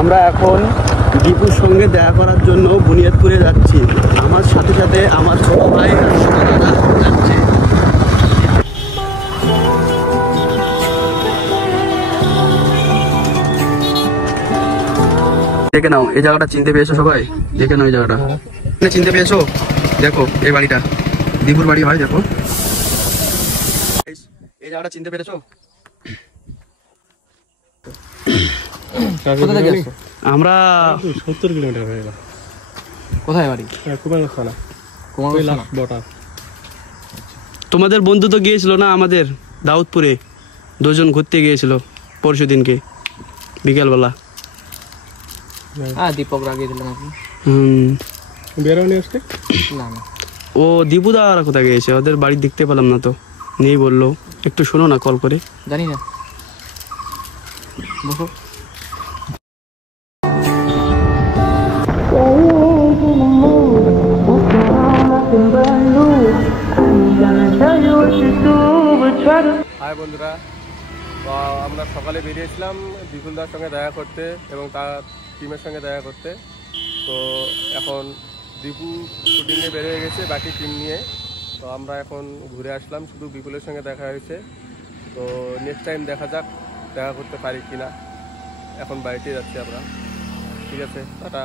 আমরা এখন দীপুর সঙ্গে দেখা করার জন্য বুনিয়াদপুরে যাচ্ছি। আমার সাথে সাথে আমার ছোট ভাই আর ছোট দাদা যাচ্ছে। দেখে নাও, এই জায়গাটা চিনতে পেয়েছো সবাই? দেখে নাও এই জায়গাটা চিনতে পেয়েছো? দেখো এই বাড়িটা দীপুর বাড়ি হয়। দেখো এই জায়গাটা চিনতে পেরেছো? আমরা 70 কিলোমিটার হয়ে গেল। কোথায় বাড়ি? তোমাদের বন্ধু তো গিয়েছিল না আমাদের দাউদপুরে, দুজন ঘুরতে গিয়েছিল পরশু দিনকে বিকেলবেলা। দীপক রাগিয়েছিলাম আপনি। ও দীপুদা আর কোথায় গিয়েছে? ওদের বাড়ি দেখতে পেলাম না তো, নেই বললো। একটু শোনো না কল করে। জানি না। হাই বন্ধুরা, আমরা সকালে বেরিয়েছিলাম বিপুলদার সঙ্গে দেখা করতে এবং তার টিমের সঙ্গে দেখা করতে। তো এখন দীপু শুটিংয়ে বেরিয়ে গেছে বাকি টিম নিয়ে। তো আমরা এখন ঘুরে আসলাম, শুধু বিপুলের সঙ্গে দেখা হয়েছে। তো নেক্সট টাইম দেখা যাক দেখা করতে পারি কিনা। এখন বাড়িতে যাচ্ছি আমরা। ঠিক আছে, টাটা।